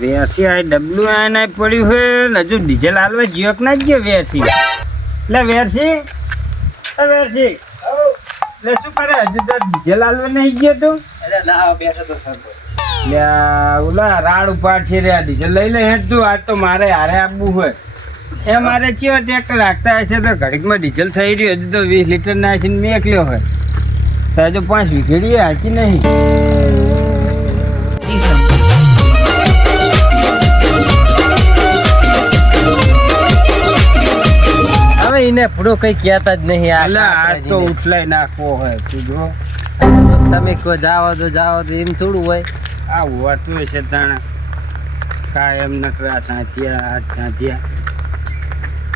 વેરસી આ ડબલું આ ના પડ્યું હોય ને હજુ ડીઝલ હાલવા જીવક ના જ ગયો વેરસી એટલે વેરસી વેરસી એટલે શું કરે? હજુ તો ડીઝલ હાલવા નહીં ગયો તું. ઓલા રાડ ઉપાડ છે રે. ડીઝલ લઈ લે તું. આજ તો મારે હારે આપવું હોય. એ મારે ચિયો ટ્રેક્ટર રાખતા હશે તો ઘડીકમાં ડીઝલ થઈ રહ્યું. હજુ તો વીસ લીટર નાખીને મેં એકલ્યો હોય. તો હજુ પાંચ વીઘેડી હાચી નહીં. એને પૂરો કઈ કહેતા જ નહીં આ તો ઉઠલાઈ નાખવો હોય તું જો. તમે કહો જાવા તો જાવા તો એમ થોડું હોય. આ હોતું છે તાણે. કાયમ નકરા થાંત્યા આ થાંત્યા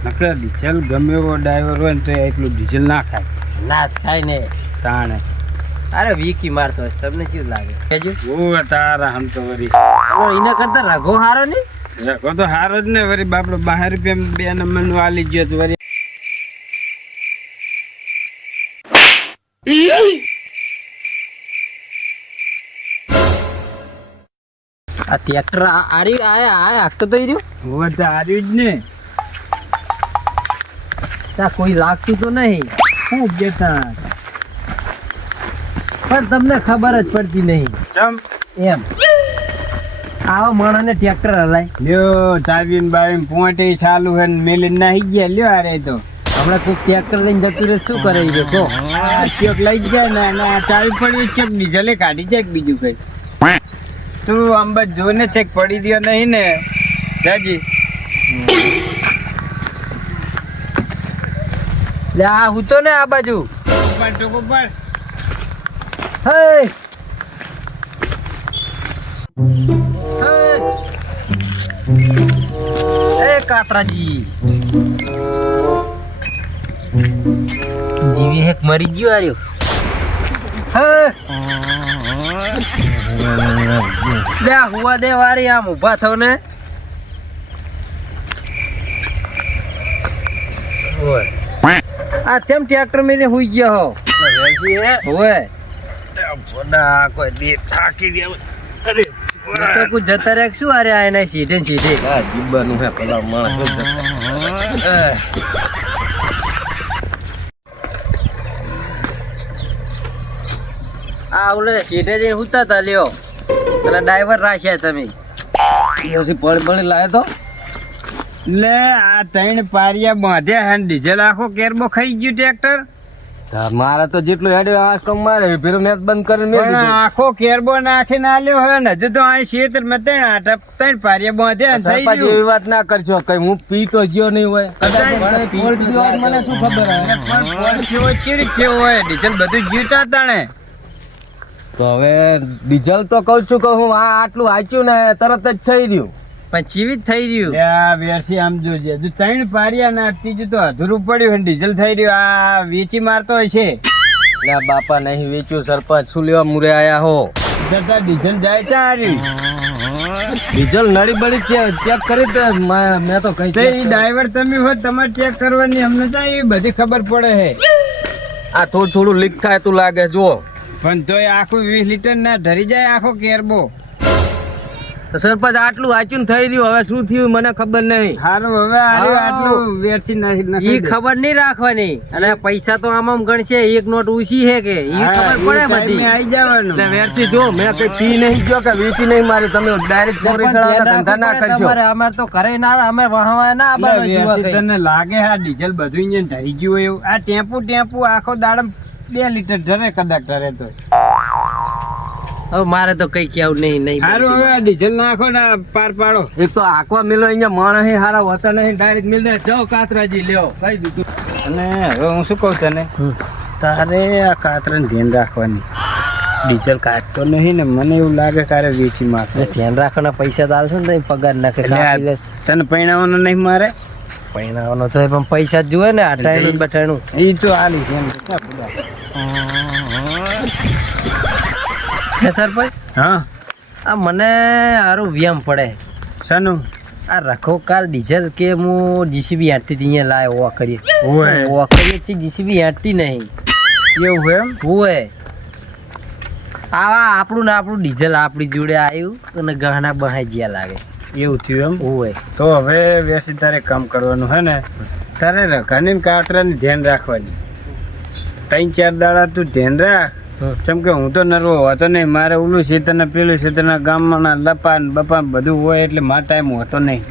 નકર ડીઝલ ગમે એવો ડ્રાઈવર હોય ને તો એટલું ડીઝલ ના ખાય. ના જ ખાય ને. તાણે. અરે વીકી મારતો હશે તમને શું લાગે? કેજો ઓ તારા હમ તો વરી. એના કરતા રઘો હારો ને? રઘો તો હારો જ ને વરી બાપડો બાર રૂપિયા બે નંબરનું આલી ગયો તો વરી આ ટ્રેક્ટર આડી આયા આ હાકતો તો રહ્યું. હોવે તો જ ને. ત્યાં કોઈ લાગતું તો નહીં. શું પણ તમને ખબર જ પડતી નહીં. ચમ. એમ. આવા માણસને ટ્રેક્ટર હલાય. લ્યો ચાવીને બાવીને પોંટે ચાલુ હે ને મેલીને નાહી ગયા લ્યો આરે તો. હમણાં કોઈક ટ્રેક્ટર લઈને જતું રહે શું કરે છે કો આ ચોક લઈ જાય ને આ ચાવી પડી ચોક ડીઝલે કાઢી જાય બીજું કઈ. તું આમ બસ જોઈને ચેક પડી દ્યો નહીં ને? જાજી. લે આ હું તો ને આ બાજુ? ઉપર ટોકો પર હે. હે. એ કાતરાજી. જીવી હેક મરી ગયો આર્યો લે આ હુવા દે વારી આમ ઊભા થો ને. આ કેમ ટ્રેક્ટર મેલે હુઈ ગયા હો? ઓય. તો કુ જતા રહે શું અરે આ સીધે સીધે? સીધે અહ. આ ઓલે સીધે જઈને ઉતા તા લ્યો. અને ડ્રાઈવર રાખ્યા તમે. પછી પડી પડી લાવ્યો તો. લે આ ત્રણ પારિયા બાંધ્યા હે ડીઝલ આખો કેરબો ખાઈ ગયું ટ્રેક્ટર. મારા તો જેટલું હેડ્યો આજ કમ મારે પેલો મેચ બંધ કરીને પણ આખો કેરબો નાખીને લ્યો હે ને હજુ તો આ શેતરમાં ત્રણ આટા ત્રણ પારિયા બાંધ્યા ને થઈ ગયું. એવી વાત ના કરશો કઈ હું પી તો ગયો નહીં હોય. કદાચ મને શું ખબર હે પણ કેવો ચીરી કેવો હોય ડીઝલ બધું જીવતા તાણે તો હવે ડીઝલ તો કહું છું કે હું આ આટલું વાંચ્યું ને તરત જ થઈ રહ્યું. પણ જીવિત થઈ રહ્યું. આ વેરસી આમ જોજે હજુ ત્રણ પારિયા ના ત્રીજું તો અધૂરું પડ્યું હે ડીઝલ થઈ રહ્યું. આ વેચી મારતો હશે. ના બાપા નહીં વેચ્યું સરપંચ શું લેવા મુરે આયા હો? દાદા ડીઝલ જાય છે હાર્યું ડીઝલ નડી બળી ચેક ચેક કરી તો મેં તો કઈ તે ઈ ડ્રાઈવર તમે હોય તમારે ચેક કરવાની અમને તો એ બધી ખબર પડે હે આ થોડું થોડું લીક થાય તું લાગે જો પણ તોય આખું વીસ લીટર ના ધરી જાય આખો કેરબો. તો સરપંચ આટલું વાંચ્યું ને થઈ રહ્યું હવે શું થયું મને ખબર નહીં. સારું હવે આટલું વેરસી નાખી એ ખબર નહીં રાખવાની. અને પૈસા તો આમ આમ ગણશે એક નોટ ઉછી છે કે? એ ખબર પડે બધી. આઈ જવાનું. એટલે વેરસી જો મેં કઈ પી નહીં જો કે વેચી નહીં મારી તમે ડાયરેક્ટ ચોરી ચડાવતા ધંધા ના કરજો. અમાર તો કરે ના અમે વહાવા ના વેરસી તને લાગે આ ડીઝલ બધું અહીંયા ધરી ગયું હોય એવું? આ ટેમ્પુ ટેમ્પુ આખો દાડમ બે લીટર ઢરે કદાચ ઢરે તો હવે મારે તો કઈ કેવું નહીં નહીં સારું હવે આ ડીઝલ નાખો ને પાર પાડો. એક તો આકવા મિલો અહીંયા માણસ હારા હોતા નહીં ડાયરેક્ટ મિલ દે. જાઓ કાતરાજી લ્યો. કઈ દીધું? અને હવે હું શું કહું તને? તારે આ કાતરાને ધ્યાન રાખવાની. ડીઝલ કાઢતો નહીં ને મને એવું લાગે તારે વેચી મારે ધ્યાન રાખવાના પૈસા તો આવશે ને પગાર નાખે તને પૈણાવાનો નહીં મારે? પૈણાવાનો તો પણ પૈસા જ જોવે ને અઠાણું બઠાણું એ તો આલી છે એમ હે સરપંચ? હા. આ મને સારું વ્યાયામ પડે. શાનું? આ રખો કાલ ડીઝલ કે હું જીસીબી હતી અહીંયા લાય ઓવા કરીએ. ઓવા. કરીએ જીસીબી હાંટતી નહીં. એવું હોય એમ? હોય આવા આપણું ને આપણું ડીઝલ આપણી જોડે આવ્યું અને ગહના બહાઈ જ્યાં લાગે. એવું થયું એમ? હોય તો હવે વેસી તારે કામ કરવાનું હે ને તારે રખાની કાતરાની ધ્યાન રાખવાની. ત્રણ ચાર દાડા તું ધ્યાન રાખ. કેમ કે હું તો નરવો હોતો નહીં મારે ઓલું શેતરના પેલું શેતરના ગામમાં લપાન બપાન બધું હોય એટલે મારા ટાઈમ હોતો નહીં.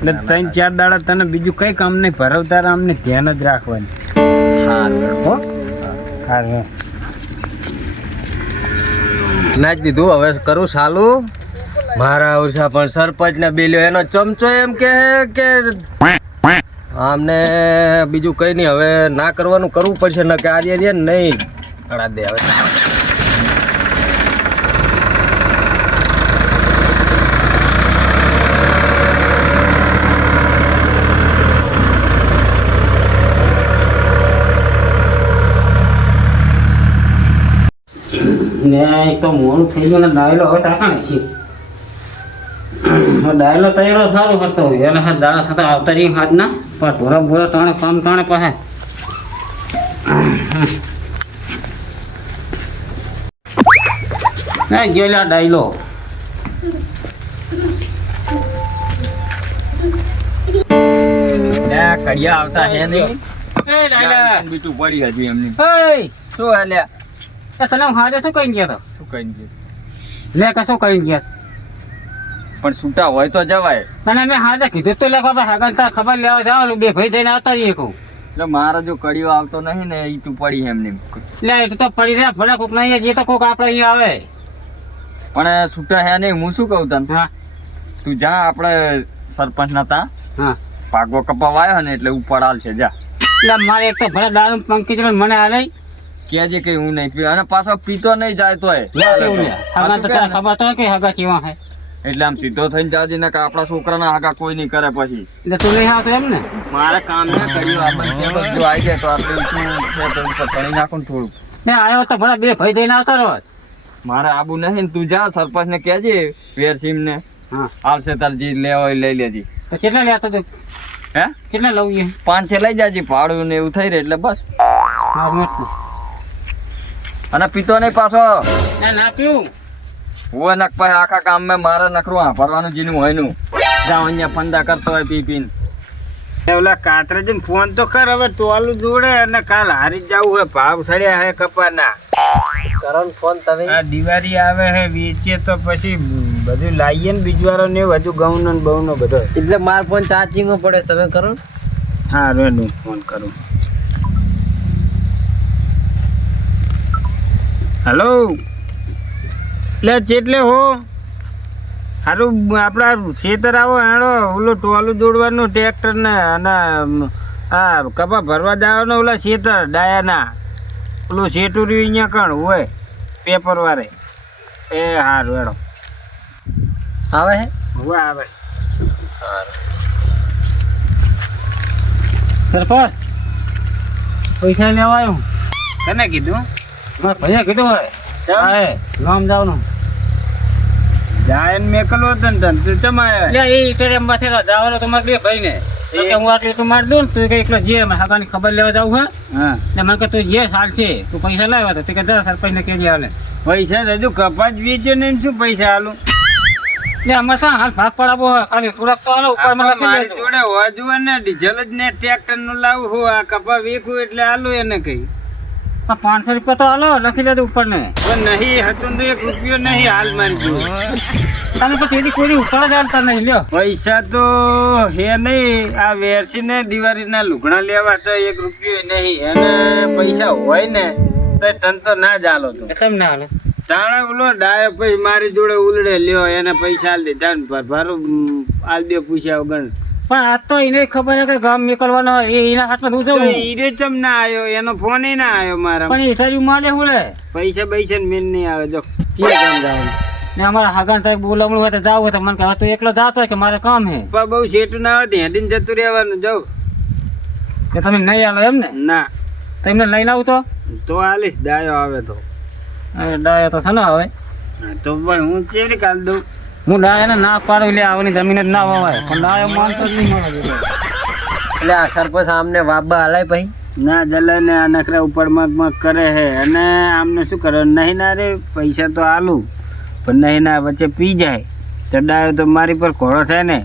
એટલે ત્રણ ચાર દાડા તને બીજું કંઈ કામ નહીં ભરવતા અમને ધ્યાન જ રાખવાની. હો? હારું ના જ દીધું હવે કરું સાલું. મારા ઉર્ષા પણ સરપંચ ને બેલ્યો એનો ચમચો એમ કે કે આમને બીજું કઈ નહીં, હવે ના કરવાનું કરવું પડશે, ન કે આર્ય રે નહીં. અડા દે હવે. ને એક તો મોડું થઈ ગયું ને, ડાયલો હવે તાકાણે છે. ડાયલો તૈયાર સારો હતો એને હા દાડા થતા આવતા રહી હાથ ના પણ ઢોરા બોરા તાણે કામ તાણે પાસે ના ગયેલા ડાયલો. કડિયા આવતા હે નહીં બીટું પડી હતી એમની. શું હાલ્યા તે તને હાજે શું કહીને ગયા શું કઈ ગયા? લે કશું કહી કહીને ગયા. પણ છૂટા હોય તો જવાય. અને મેં હા કીધું તો લે ખબર હગન તાર ખબર લેવા જવાનું બે ભાઈ જઈને આવતા રહીએ કહું. એટલે મારા જો કડિયો આવતો નહીં ને એ તું પડી એમને લે એ તો પડી રહ્યા ભલે કોક નહીં જે તો કોક આપણે અહીંયા આવે. પણ છૂટા હે નહીં હું શું કહું તને? હા. તું જા આપણે સરપંચ ના તા. હા. પાગો કપાવ આવ્યો ને એટલે ઉપર છે જા. એટલે મારે એક તો ભલે દારૂ પંકી જોડે મને લઈ કેજે કે હું નહીં પીવા અને પાછો પીતો નહીં જાય તોય. તો ખબર તો કે હગા કેવા હે. એટલે આમ સીધો થઈને જાજે ને કે આપણા છોકરાના આગા કોઈ નહીં કરે પછી. એટલે તું નહીં આવતો એમ ને મારે કામ ના કર્યું આપણને કે બધું આવી જાય તો આપણે શું છે ચણી નાખું થોડું મેં આવ્યો તો ભલે બે ભાઈ થઈને આવતા રહો મારે આબુ નહીં ને તું જા સરપંચ ને કહેજે વેરસીમ ને આવશે તાર જે લેવા હોય લઈ લેજે. તો કેટલા લેતો તું હે? કેટલા લઉં એ? પાંચ છ લઈ જાજે ભાડું ને એવું થઈ રહે એટલે બસ. અને પીતો નહીં પાછો. ના પીવું. હું નક પાસે આખા કામ મેં મારે નખરું ભરવાનું જીનું હોયનું જાઓ અહીંયા ફંદા કરતો હોય પી પીને. ઓલા ઓલા કાતરાજીને ફોન તો કર હવે ટોલું જોડે અને કાલ હારી જ જવું હે ભાવ સડ્યા હે કપાના. કરણ ફોન તમે? આ દિવાળી આવે હે વેચીએ તો પછી બધું લાવીએ ને બીજવારો ને હજુ ઘઉં નો ને બહુ નો બધો. એટલે માર ફોન ચાર્જિંગ પડે તમે કરો? હા રે હું ફોન કરું. હેલો લે ચેટલે હો. સારું આપણા ખેતર આવો હેડો. ઓલું ટોલું જોડવાનું ટ્રેક્ટરને અને આ કપા ભરવા જવાનો ઓલા ખેતર ડાયાના. ઓલું શેઠું રહ્યું અહીંયા કણ હોય પેપરવાળે એ સારું હેડો. આવે હે? હોય આવે. સરપંચ પૈસા લેવા આવ્યો. તને કીધું? મારા ભાઈએ કીધું હોય. ગામ જવાનું. જાય ને મેકલો તન તન. તું ચમાય લે ઈ ઇટરે ઇન્ટરિયમમાં થયેલા જવાનો તો માર બે ભાઈ ને તો કે હું આટલું તું મારી દઉં ને તું કઈ એકલો જે હગાની ખબર લેવા જાવ હે? હા. ને મને કે તું જે સાલ છે. તું પૈસા લાવ્યા તો તે કે જા સરપંચ ને કેજે હાલે. પૈસા તો હજુ કપાસ વેચે ને શું પૈસા આલું એટલે અમારે શા હાલ ભાગ પડાવો ખાલી થોડાક તો આલો ઉપરમાં લખી જોડે હોજુ ને ડીઝલ જ ને ટ્રેક્ટરનું લાવું હું આ કપા વેખું એટલે આલું એને કઈ. પણ પાંચસો રૂપિયા તો હાલો લખી લેજો ઉપર ને નહીં હતું તો એક રૂપિયો નહીં હાલ માનજો. તમે પછી એની કોઈ ઉપર જ આવતા નહીં લ્યો. પૈસા તો હે નહીં આ વેરસી ને દિવાળીના લુગણા લેવા તો એક રૂપિયો નહીં અને પૈસા હોય ને તો તન તો ના જ હાલો તો. કેમ ના હાલો? તાણા ઓલો ડાયો પછી મારી જોડે ઉલડે લ્યો એને પૈસા આલ દીધા ને ભરભારું આલ દે પૂછ્યા વગર. પણ આ તો એને ખબર કે ગામ નીકળવાનો હોય એના હાથમાં હું જવું? હીરે ચમ ના આવ્યો એનો ફોન એ ના આવ્યો મારા પણ એ ઇન્ટરવ્યુ માં હું લે. પૈસા પૈસા મેન નહીં આવે જો ગામ જવાનું? ને અમારા હાગણ સાહેબ બોલાવણું હોય તો જાવ હોય તો મને કહે તું એકલો જાતો હોય કે મારે કામ હે? પણ બહુ શેઠું ના આવે હેડીને જતું રહેવાનું જાઉં. કે તમે નહીં આવો એમ ને. ના તમને લઈને આવું તો? તો આલીશ ડાયો આવે તો. ડાયા તો છે ને હવે. તો ભાઈ હું ચેરી કાલ દઉં. હું ડાયાને ના પાડું એટલે આવની જમીન જ ના વવાય. પણ ડાયો માણસો જ નહીં મળે એટલે આ સરપંચ આમને વાબા હલાય ભાઈ ના જલે ને આ નકરા ઉપર મગ મગ કરે હે અને આમને શું કરે? નહીં ના રે પૈસા તો આલું. પણ નહીં ના વચ્ચે પી જાય. તો ડાયો તો મારી પર ઘોડો થાય ને.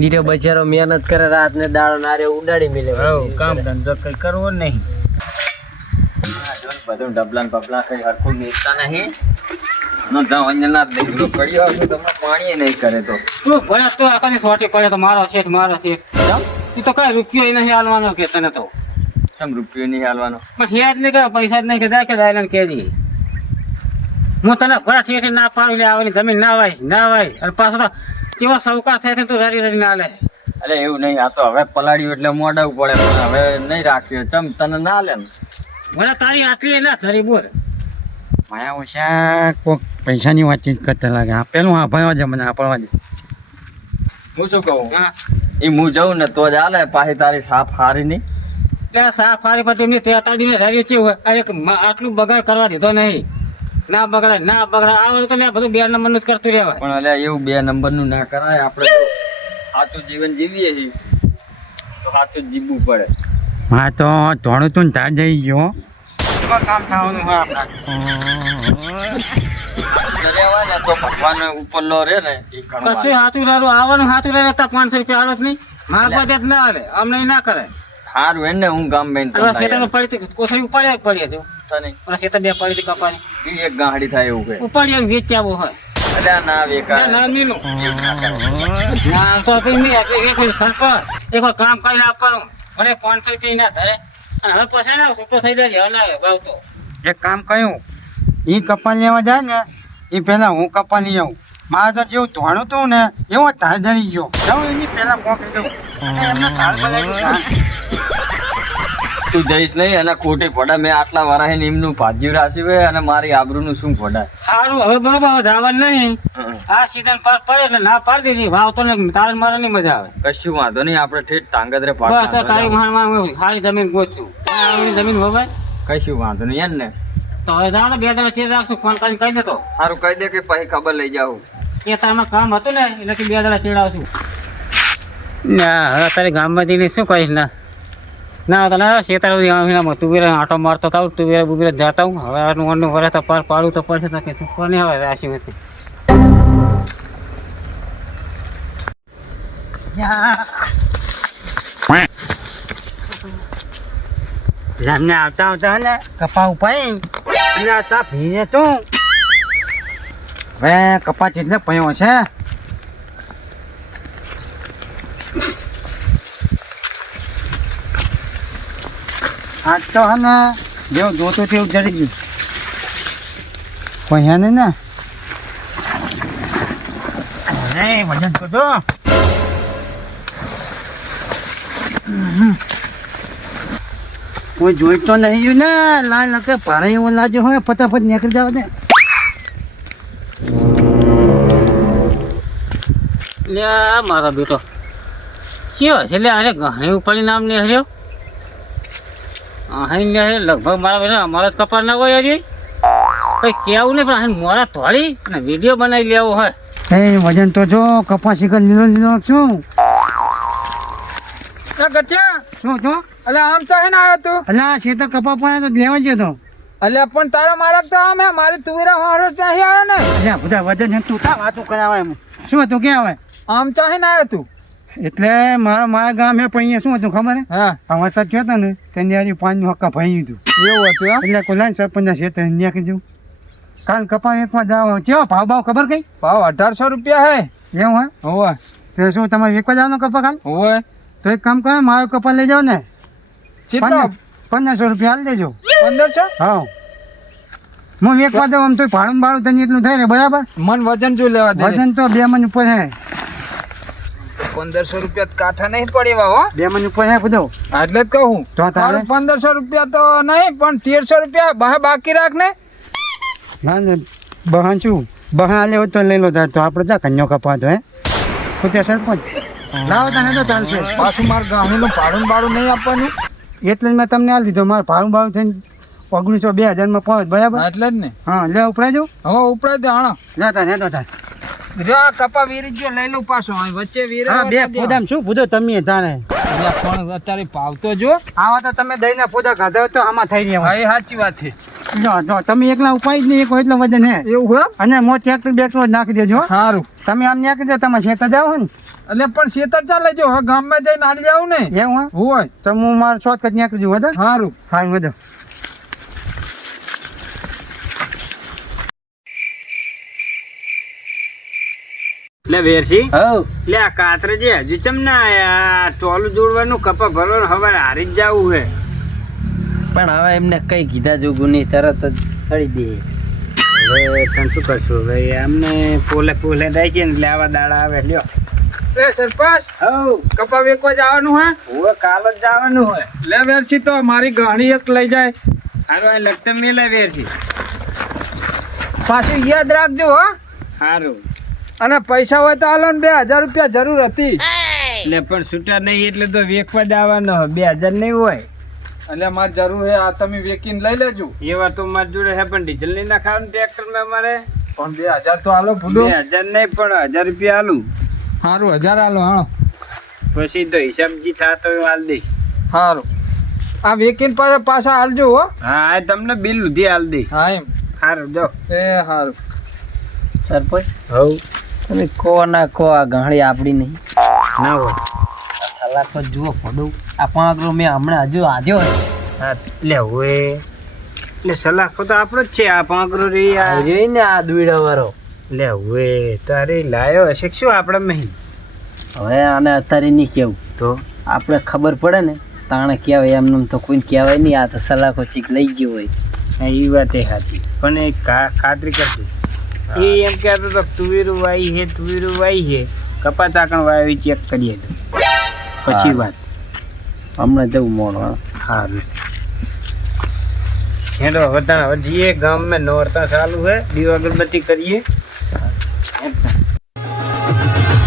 દીધો બચારો મહેનત કરે રાત ને દાડો નારે ઉડાડી મિલે. કામ ધંધો કઈ કરવો નહીં. બધું ડબલા ને બબલા કઈ હરખું મેકતા નહીં. નો જાવ અંજના દેખલો પડ્યો તમને પાણી નહીં કરે તો. શું ભલે તો આખાની સોટી પડે તો મારો શેઠ મારો શેઠ. જાઓ. એ તો કઈ રૂપિયો નહીં હાલવાનો કે તને તો? ચમ રૂપિયો નહીં હાલવાનો પણ હે જ નહીં કે પૈસા જ નહીં કે કે દાયલાને કહેજે હું તને ભલા ઠેઠી ના પાડું લે આવવાની જમીન ના વાઈશ ના વાઈશ અને પાછો તો કેવો સૌકાર થાય તું સારી રડી ના લે અરે એવું નહીં આ તો હવે પલાળ્યું એટલે મોડાવું પડે પણ હવે નહીં રાખ્યો. ચમ તને ના લે મને તારી આટલી ના ધરી બોલ. માયા ઓછા કોઈક પૈસાની વાતચીત કરતા લાગે. પેલું ભાઈ છે મને આપવા દે. હું શું કહું? હા. એ હું જઉં ને તો જ હાલે પાછી તારી સાફ હારી નહીં ત્યાં સાફ હારી પછી એમની તેતાજીને ધરી છે મ- આટલું બગાડ કરવા દીધો નહીં. ના બગડાય ના બગડાય આ તો લે બધું બે નંબરનું જ કરતું રહેવાય. પણ અલ્યા એવું બે નંબરનું ના કરાય આપણે સાચું જીવન જીવીએ છીએ. તો સાચું જીવવું પડે. હા તો ધોણું તું તાર જઈ ગયો. કામ થવાનું હોય આપણા તો ભગવાન ઉપરનો રે ને કશું હાથું લારું આવવાનું હાથું લઈને તા પાંચસો રૂપિયા હાલત નહીં. માગવા દે ના હાલે અમને ના કરે. સારું એને હું ગામ બેન હવે પડી કોથળી ઉપાડી જ પડી હતી. અને ખેતર બે પડી હતી કપાની. એક ગાંડી થાય એવું કે. ઉપાડી વેચી આવો હોય. ના વેકાર ના ના તો પછી એક વાર એક વાર કામ કરીને આપવાનું. મને પાંચસો રૂપિયા ના ધરે અને હવે પછી ના છૂટો થઈ જાય હવે ના ભાવ તો એક કામ કહ્યું એ કપાલ લેવા જાય ને એ પહેલાં હું કપાલ લઈ આવું. મારે તો જેવું ધોણું હતું ને એવો તાર ધરી ગયો. જાઉં એની પહેલાં પહોંચી દઉં એમને તાળ બનાવી તું જઈશ નહીં અને ખોટી ફોડા મેં આટલા વારા એમનું ભાજ્યું રાખ્યું હોય અને મારી આબરૂનું શું ફોડા સારું હવે બરોબર જવા નહીં. આ સીઝન પાર પડે એટલે ના પાડી દીધી. ભાવ તો તારે મારે નહીં મજા આવે. કશું વાંધો નહીં આપણે ઠેઠ તાંગદરે બસ તારી પાકમાં સારી જમીન આવની જમીન હવે કશું વાંધો નહીં એમ ને? તો હવે દાદા બે દાડા ચેર રાખશું. ફોન કરીને કહી દેતો સારું કહી દે કે પછી ખબર લઈ જાઉં. એ તારમાં કામ હતું ને એટલે કે બે દાડા ચેડાવશું ના હવે તારે ગામમાં જઈને શું કહીશ ના? ના, તને શેતાર તું બી આટો મારતો થાવ, તું બી બુબી જતા હું હવે આનું અન્નું વરે તો પાર પાડું તો પડશે, તો તું કોને હવે રાશી હતી એમને આવતા આવતા ને કપા ઉપાય. અને ભીને તું. હવે કપા ને પયો છે. આજ તો હે ને, જેવું જોતું તેવું જડી ગયું. કોઈ હે ને? અરે, વજન તો કોઈ જોઈ તો નહીં ગયું ને, લાલ નકે ભારે એવો લાજો હોય, ફટાફટ નીકળી જાવ ને. લે મારા બેટો. કયો છે લે, અરે ઘણી ઉપાડી નામ ને હર્યો અહીં ને લગભગ મારા ભાઈ અમારા જ કપાળ ના હોય હજી. કઈ કેવું નહીં પણ અહીં મોરા તોડી અને વીડિયો બનાવી લેવો હોય. એ વજન તો જો કપાસ શીખર લીલો લીલો શું જો અલે આમ તો હે ને આવ્યો તું? અલા શેતર કપા પણ તો લેવા ગયો તો. અલે પણ તારો મારક તો આમ હે મારી તુવેરા હોરો નહીં આવ્યો ને. અલ્યા બધા વજન છે તું તા વાતું કરાવે એમ. શું હતું કે આવે? આમ તો હે ને આવ્યો તું? એટલે મારા મારા ગામ પણ અહીંયા શું હતું ખબર હા? આ વરસાદ થયો હતો ને તેને પાંચ પાણીનું હક્કા ભાઈ હતું. એવું હતું એટલે કોઈ સરપંચ સરપંચના ક્ષેત્ર નીકળી કીધું. કાલ કપા એકમાં જાવ. કેવો ભાવ ભાવ ખબર કઈ? ભાવ અઢારસો રૂપિયા હે. એવું હે? હોવે. તો શું તમારે એકવા જવાનો કપા કાલ? હોવે. તો એક કામ કરો મારો કપા લઈ જાઓ ને. પંદરસો રૂપિયા હાલ દેજો. પંદરસો? હા. હું એક વાર દઉં આમ તો ભાડું ભાડું તને એટલું થાય ને બરાબર? મન વજન જો લેવા દે. વજન તો બે મન ઉપર હે. પંદરસો રૂપિયા તો કાઠા નહીં પડે હો. બે મને પૈસા બધો. એટલે જ કહું. તો તારે? પંદરસો રૂપિયા તો નહીં પણ તેરસો રૂપિયા બહા બાકી રાખ ને. ના ને. બહાન છું. બહાન લેવો તો લઈ લો તો આપણે જા કન્યો કપાતો હે. ખુદે સરપંચ. લાવો તને તો ચાલશે. પાછું મારે ગામનું ભાડું ભાડું નહીં આપવાનું. એટલે જ મેં તમને આ લીધો મારે ભાડું ભાડું થઈને ઓગણીસો બે હજારમાં પહોંચ બરાબર? એટલે જ ને. હા લે ઉપડાજો હવે ઉપડે તો હાણો. લે તાર તો તાર. જો આ કપા વીરી ગયો લઈ લઉં પાછો. વચ્ચે વીરે હા બે ફોદામ શું પૂછો તમે તારે? પણ અત્યારે પાવતો જો. આવા તો તમે દહીં ના ફોદા ખાધા હોય તો આમાં થઈ રહ્યા હા સાચી વાત છે. જો જો તમે એકલા ઉપાય જ નહીં એક હોય એટલો વજન હે. એવું હે? અને મો ટ્રેક્ટર બેક્ટર નાખી દેજો. સારું તમે આમ નાખી દે તમે શેતર જાઓ ને. એટલે પણ શેતર ચાલે જો હવે ગામમાં જઈને હાલી આવું ને. એવું હે? હોય. તો હું મારો શોર્ટકટ નાખી દઉં વધો. સારું હા વધો. લે વેરસી હવ લે આ કાતરે જે હજુ ચમ ના આયા? ટોલું જોડવાનું કપા ભરવાનું હવે હારી જ જવું હે. પણ હવે એમને કઈ કીધા જોગું નહીં તરત જ સડી દે. હવે તમે શું કરશું? હવે એમને પોલે પોલે થાય છે ને એટલે આવા દાડા આવે. લ્યો. એ સરપંચ હવ કપા વેકવા જવાનું હે? હવે કાલ જ જવાનું હોય લે વેરસી તો મારી ગાણી એક લઈ જાય. હારું આ લગતા મેલે વેરસી પાછું યાદ રાખજો હો. હારું. અને પૈસા હોય તો હાલો ને બે હજાર રૂપિયા જરૂર હતી. એટલે પણ છૂટા નહીં એટલે તો વેકવા જ આવવાનો બે હજાર નહીં હોય. એટલે મારે જરૂર હે આ તમે વેકીને લઈ લેજો. એવા તો મારી જોડે હે પણ ડીઝલ નહીં નાખાવાનું ટ્રેક્ટરમાં અમારે? પણ બે હજાર તો હાલો બે હજાર નહીં પણ હજાર રૂપિયા આલું. સારું હજાર હાલો. હા પછી તો હિસાબજી થતો હોય હાલ દે. સારું આ વેકીન પાછા પાછા હાલજો હો. હા આ તમને બિલ લીધી હાલ દે. હા એમ. સારું જો. એ સારું સરપંચ હવ. તમે કો ના કો આ ગાંડી આપડી નહીં. ના હોય. આ સલાખો જુઓ પડું. આ પાંગરો મેં હમણાં હજુ આજો હા એટલે હવે. એટલે સલાખો તો આપણો જ છે આ પાંકરો રે આ ને આ દુઈડા વાળો લે હવે તારે લાયો હશે શું આપણે મહી? હવે આને અત્યારે નહીં કેવું. તો? આપણે ખબર પડે ને તાણે કહેવાય એમને તો કોઈને કહેવાય નહીં આ તો સલાખો ચીક લઈ ગયો હોય. એ વાત એ સાચી. પણ એ ખાતરી કરજો. એ એમ કહેતો તો તુવેરું વાઈ હે તુવેરું વાઈ હે કપા ચાકણ વાવી ચેક કરીએ તો. પછી વાત. હમણાં જવું મોડો સારું હેડો હવે વધીએ હવે જઈએ ગામમાં નોરતા ચાલુ હે દીવ અગરબત્તી કરીએ.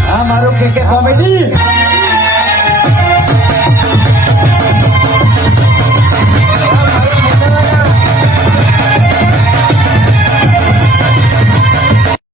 હા મારું કે કોમેડી